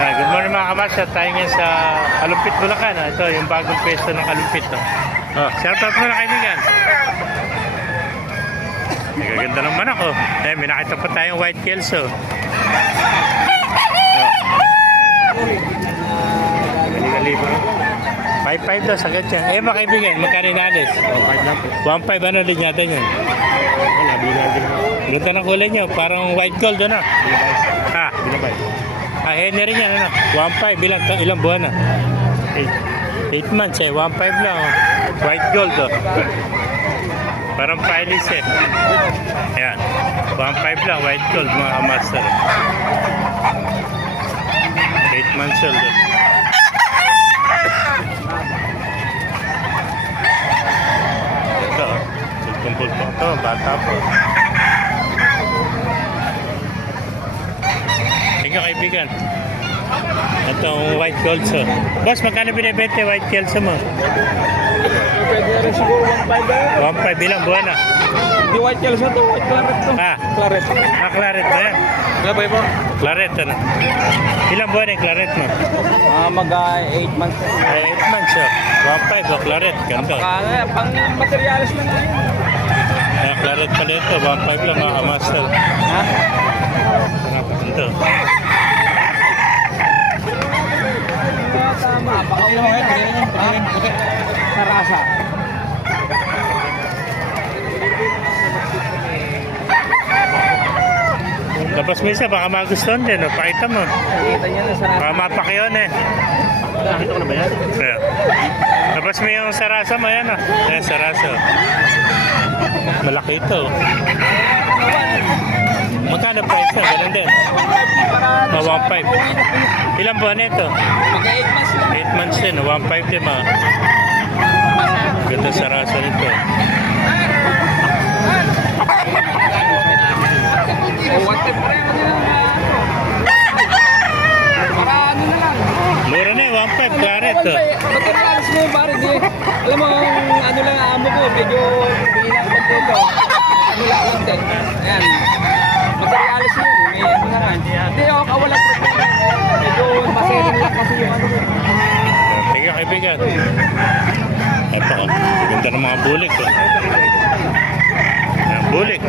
Good morning mga kamasya. Tayo ngayon sa Kalumpit, Bulacan. Ito yung bagong pwesto ng Kalumpit. Shout out muna kaibigan. Nagaganda ng manok. May nakita pa tayong white kelso. 5-5 daw, sagad yan. Mga kaibigan, magkano inalis? 1-5 ano din yata yun? Ganda ng kulay nyo, parang white gold ano? Ha? Henry rin yan ano? 1-5, ilang buwan na? 8 months 1-5 lang white gold parang pilis Ayan, 1-5 lang white gold mga master. 8 months old ito, tumpul po ito, bata po. Tingnan kaibigan, itong white gold boss, magkano binibente white kelso mo? Pwede rin siguro 1.5 ilang buwan na? Di white kelso to, white claret to. Claret. Claret ba yan? Gabay po? Claret ano? Ilang buwan yung claret mo? Mag 8 months. 8 months 1.5 claret, ganito. Pang materialis na nga yun. Claret pala ito, 1.5 lang mga master. Ha? Ganito. Sarasa. Tapos minsan baka magustuhan din, pakita mo. Nakita niya na sarasa. Baka mapakyon Nakita ko na ba yan? Tapos may yung sarasa mo yan sarasa. Malaki ito. Magkano price na? Ganun din. 1.5. Ilang buwan ito? Mag 8 months na. 8 months din, 1.5 din mga. Ganda sarasa nito. Para ano na lang. Mura na 1.5 claret Materialis mo yung pare di. Alam mo, ano lang amo ko, medyo bilang dito. Ano lang din. Ayan. Materialis mo, may ano naman. Hindi ako kawalan problema. Medyo masering lang kasi yung ano. Tingnan kaibigan. Ito ganda ng mga bulik bulik.